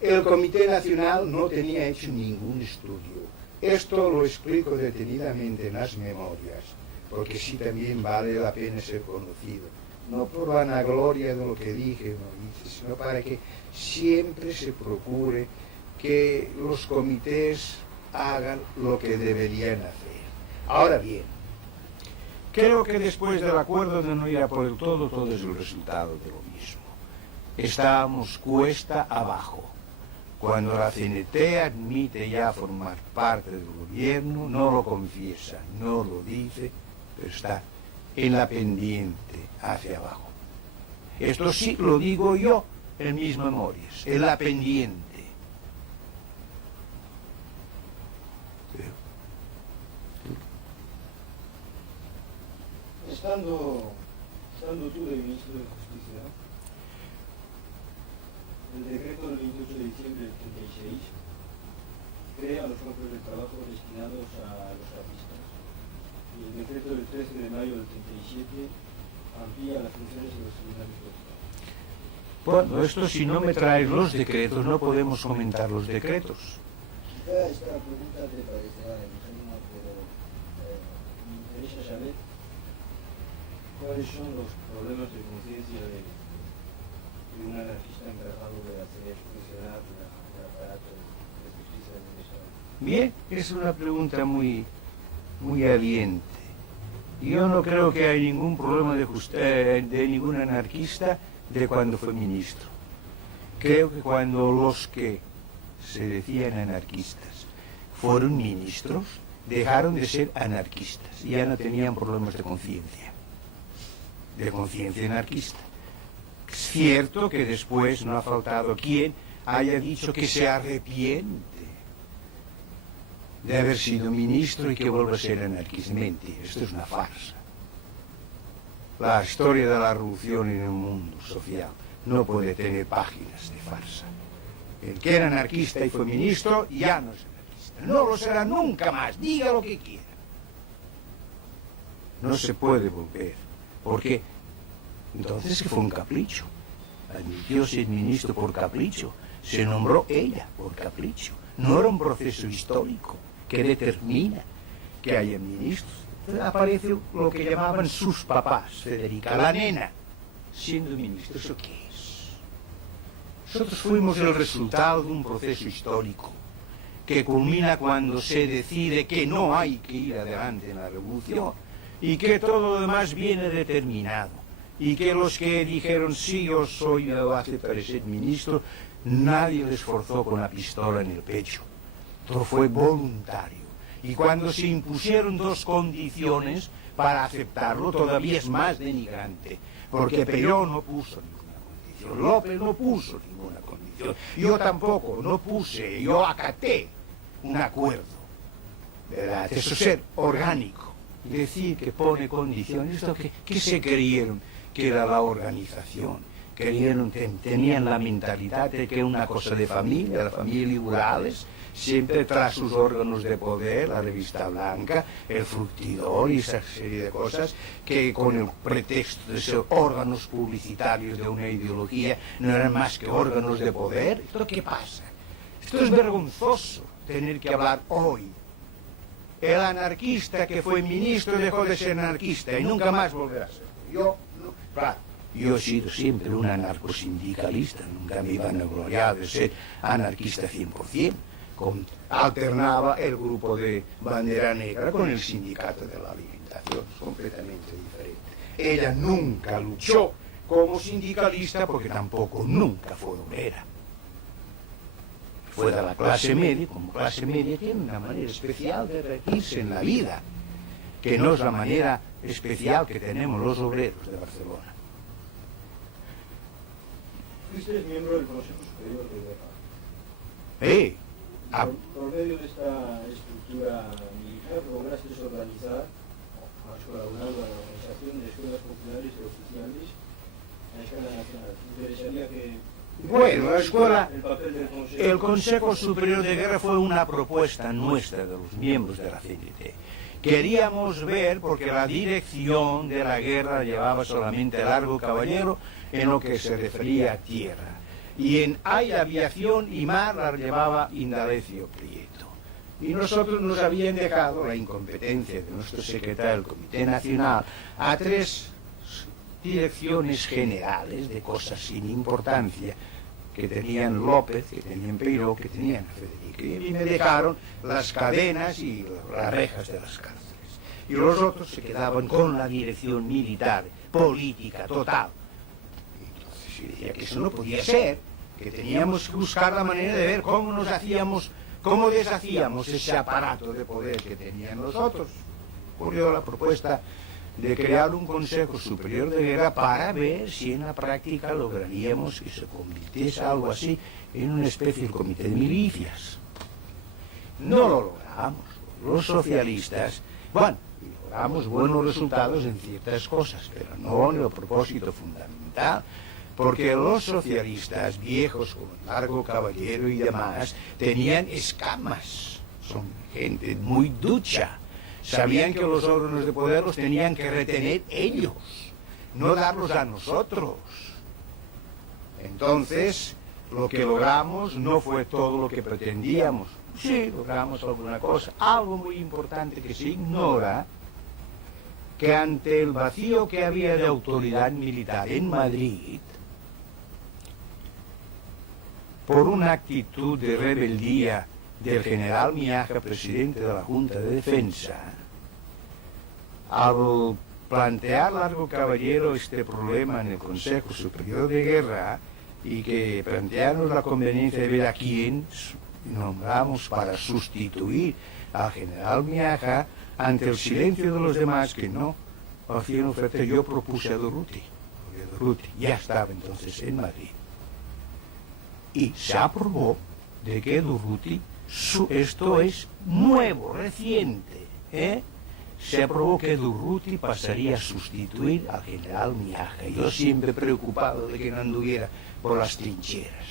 El Comité Nacional no tenía hecho ningún estudio. Esto lo explico detenidamente en las memorias, porque sí también vale la pena ser conocido. No por vanagloria de lo que dije, no, sino para que siempre se procure que los comités hagan lo que deberían hacer. Ahora bien, creo que después del acuerdo de no ir a por el todo, todo es el resultado de lo mismo. Estábamos cuesta abajo. Cuando la CNT admite ya formar parte del gobierno, no lo confiesa, no lo dice, pero está en la pendiente hacia abajo. Esto sí lo digo yo en mis memorias, en la pendiente. Estando tú de ministro de Justicia, el decreto del 28 de diciembre del 36 crea los campos de trabajo destinados a los artistas. Y el decreto del 13 de mayo del 37 amplía las funciones de los tribunales de Estado. Bueno, esto si no me traes los decretos, no podemos comentar los decretos. Esta pregunta te parecerá ingenua, pero me interesa saber cuáles son los problemas de conciencia de un anarquista encargado de hacer funcionar el aparato de justicia del Estado. Bien, es una pregunta muy ardiente. Yo no creo que hay ningún problema de ningún anarquista de cuando fue ministro. Creo que cuando los que se decían anarquistas fueron ministros, dejaron de ser anarquistas y ya no tenían problemas de conciencia anarquista. Es cierto que después no ha faltado quien haya dicho que se arrepiente de haber sido ministro y que vuelva a ser anarquista. Mentira, esto es una farsa. La historia de la revolución en el mundo social no puede tener páginas de farsa. El que era anarquista y fue ministro ya no es anarquista. No lo será nunca más, diga lo que quiera. No se puede volver, porque entonces que fue un capricho. Admitió ser ministro por capricho. Se nombró ella por capricho. No era un proceso histórico que determina que haya ministros. Aparece lo que llamaban sus papás, Federica, la nena, siendo ministro. ¿Eso qué es? Nosotros fuimos el resultado de un proceso histórico que culmina cuando se decide que no hay que ir adelante en la revolución y que todo lo demás viene determinado y que los que dijeron sí, yo aceptaré ser ministro, nadie les forzó con la pistola en el pecho. Todo fue voluntario. Y cuando se impusieron dos condiciones para aceptarlo, todavía es más denigrante, porque Perón no puso ninguna condición, López no puso ninguna condición, yo tampoco, no puse, yo acaté un acuerdo, ¿verdad? Eso es ser orgánico. Decir que pone condiciones, ¿esto qué se creyeron que era la organización? Tenían la mentalidad de que era una cosa de familia, la familia Liberales, siempre tras sus órganos de poder, la revista blanca, el fructidor y esa serie de cosas que con el pretexto de ser órganos publicitarios de una ideología no eran más que órganos de poder. ¿Esto qué pasa? Esto es vergonzoso tener que hablar hoy. El anarquista que fue ministro dejó de ser anarquista y nunca más volverá a ser. Yo he sido siempre un anarcosindicalista, nunca me iba a gloriar de ser anarquista 100%. Alternaba el grupo de Bandera Negra con el sindicato de la alimentación, completamente diferente. Ella nunca luchó como sindicalista porque tampoco nunca fue obrera. Fue de la clase media, como clase media tiene una manera especial de regirse en la vida, que no es la manera especial que tenemos los obreros de Barcelona. Fuiste miembro del Consejo Superior de Guerra. Por medio de esta estructura militar lograste organizar, has colaborado a la organización de escuelas populares y oficiales a escala nacional. ¿Te interesaría que... Bueno, la escuela, el papel del Consejo? El Consejo Superior de Guerra fue una propuesta nuestra de los miembros de la CNT. Queríamos ver, porque la dirección de la guerra llevaba solamente Largo Caballero en lo que se refería a tierra. Y en aviación y mar la llevaba Indalecio Prieto. Y nosotros nos habían dejado la incompetencia de nuestro secretario del Comité Nacional a 3 direcciones generales de cosas sin importancia que tenían López, que tenían Peiró, que tenían Federico. Y me dejaron las cadenas y las rejas de las cárceles. Y los otros se quedaban con la dirección militar, política, total. Entonces yo decía que eso no podía ser, que teníamos que buscar la manera de ver cómo cómo deshacíamos ese aparato de poder que tenían los otros. Ocurrió la propuesta de crear un Consejo Superior de Guerra para ver si en la práctica lograríamos que se convirtiese algo así en una especie de comité de milicias. No lo logramos. Los socialistas, logramos buenos resultados en ciertas cosas, pero no en el propósito fundamental, porque los socialistas viejos como Largo Caballero y demás tenían escamas, son gente muy ducha. Sabían que los órganos de poder los tenían que retener ellos, no darlos a nosotros. Entonces, lo que logramos no fue todo lo que pretendíamos. Sí, logramos alguna cosa. Algo muy importante que se ignora, que ante el vacío que había de autoridad militar en Madrid, por una actitud de rebeldía del general Miaja, presidente de la Junta de Defensa, al plantear Largo Caballero este problema en el Consejo Superior de Guerra y que planteamos la conveniencia de ver a quién nombramos para sustituir al general Miaja, ante el silencio de los demás que no hacían oferta, yo propuse a Durruti, porque Durruti ya estaba entonces en Madrid. Y se aprobó de que Durruti, esto es nuevo, reciente, se aprobó que Durruti pasaría a sustituir al general Miaja. Yo siempre preocupado de que no anduviera por las trincheras.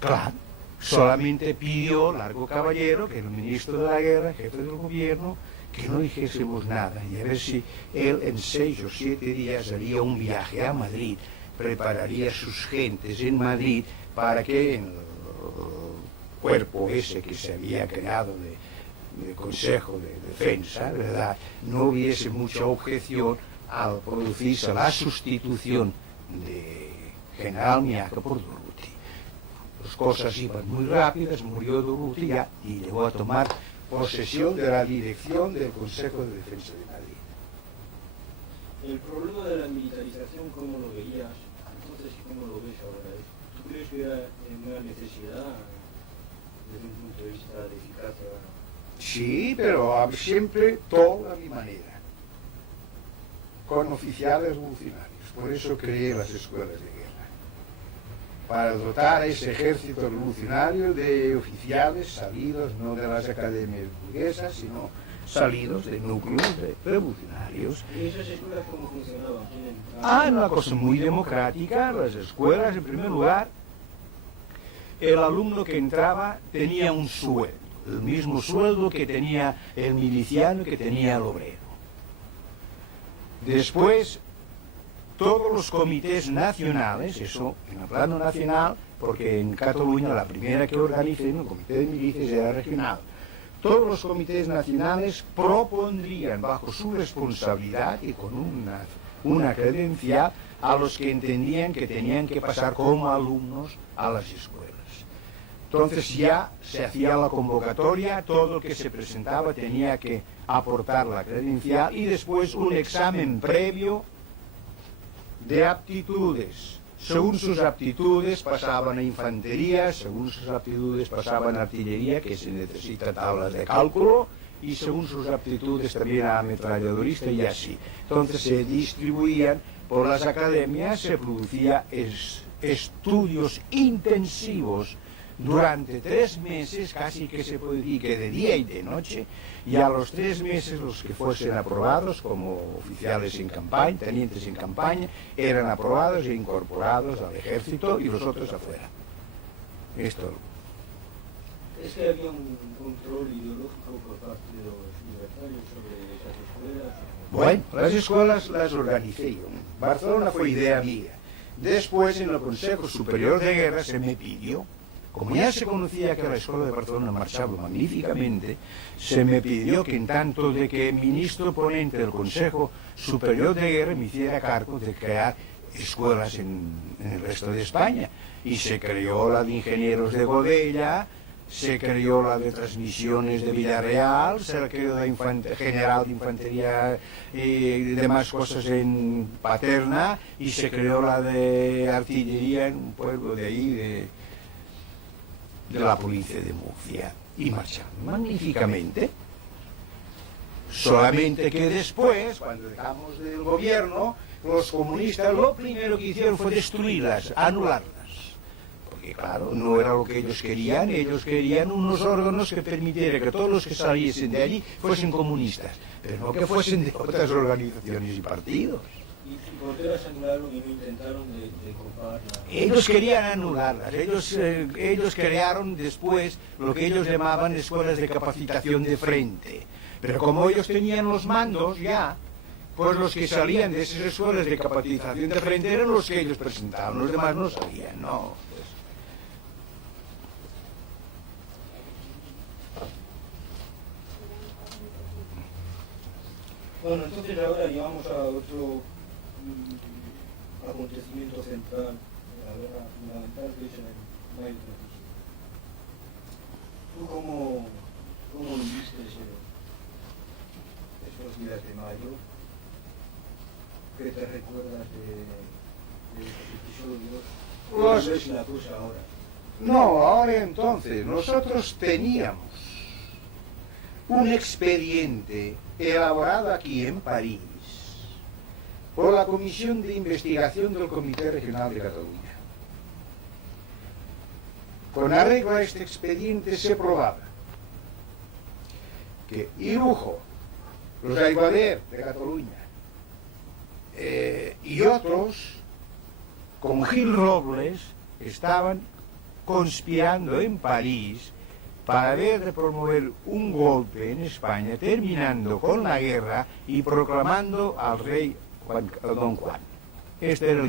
Claro, solamente pidió Largo Caballero, que era el ministro de la guerra, jefe del gobierno, que no dijésemos nada y a ver si él en 6 o 7 días haría un viaje a Madrid, prepararía sus gentes en Madrid para que en el cuerpo ese que se había creado de Consejo de Defensa, ¿verdad?, no hubiese mucha objeción al producirse la sustitución de general Miaja por Durruti. Las cosas iban muy rápidas, murió Durruti ya y llegó a tomar posesión de la dirección del Consejo de Defensa de Madrid. El problema de la militarización, ¿cómo lo veías entonces y cómo lo ves ahora? ¿Tú crees que era una necesidad desde un punto de vista de eficacia? Sí, pero siempre todo a mi manera, con oficiales revolucionarios. Por eso creé las escuelas de guerra, para dotar a ese ejército revolucionario de oficiales salidos no de las academias burguesas, sino salidos de núcleos revolucionarios. ¿Y esas escuelas cómo funcionaban? Una cosa muy democrática. Las escuelas, en primer lugar, el alumno que entraba tenía un sueldo, el mismo sueldo que tenía el miliciano, que tenía el obrero. Después, todos los comités nacionales, eso en el plano nacional, porque en Cataluña la primera que organicé en el comité de milicias era regional, todos los comités nacionales propondrían bajo su responsabilidad y con una credencial a los que entendían que tenían que pasar como alumnos a las escuelas. Entonces ya se hacía la convocatoria, todo el que se presentaba tenía que aportar la credencial y después un examen previo de aptitudes. Según sus aptitudes pasaban a infantería, según sus aptitudes pasaban a artillería, que se necesita tablas de cálculo, y según sus aptitudes también a ametralladorista y así. Entonces se distribuían por las academias, se producían estudios intensivos durante 3 meses, casi que se puede decir que de día y de noche, y a los 3 meses los que fuesen aprobados como oficiales en campaña, tenientes en campaña, eran aprobados e incorporados al ejército y los otros afuera. Esto. ¿Es que había un control ideológico por parte de los libertarios sobre esas escuelas? Bueno, las escuelas las organicé yo. Barcelona fue idea mía. Después, en el Consejo Superior de Guerra se me pidió, como ya se conocía que la Escuela de Barcelona marchaba magníficamente, se me pidió que en tanto de que ministro ponente del Consejo Superior de Guerra me hiciera cargo de crear escuelas en el resto de España. Y se creó la de ingenieros de Godella, se creó la de transmisiones de Villarreal, se creó la general de infantería y demás cosas en Paterna, y se creó la de artillería en un pueblo de ahí, de la provincia de Murcia, y marcharon magníficamente. Solamente que después, cuando dejamos del gobierno, los comunistas lo primero que hicieron fue destruirlas, anularlas. Porque claro, no era lo que ellos querían unos órganos que permitieran que todos los que saliesen de allí fuesen comunistas, pero no que fuesen de otras organizaciones y partidos. ¿Y por qué las anularon y no intentaron de compararlas? Ellos querían anularlas, ellos crearon después lo que ellos llamaban escuelas de capacitación de frente, pero como ellos tenían los mandos ya, pues los que salían de esas escuelas de capacitación de frente eran los que ellos presentaban, los demás no salían, no. Bueno, entonces ahora llegamos a otro acontecimiento central, la guerra fundamental, que es el mayo 37. ¿Tú cómo viviste esos días de mayo? ¿Qué te recuerdas de esos episodios? ¿Cómo ves la cosa ahora? No, ahora entonces, nosotros teníamos un expediente elaborado aquí en París por la Comisión de Investigación del Comité Regional de Cataluña. Con arreglo a este expediente se probaba que Irujo, los Aiguader de Cataluña y otros, con Gil Robles, estaban conspirando en París para ver de promover un golpe en España, terminando con la guerra y proclamando al rey Don Juan. Este era el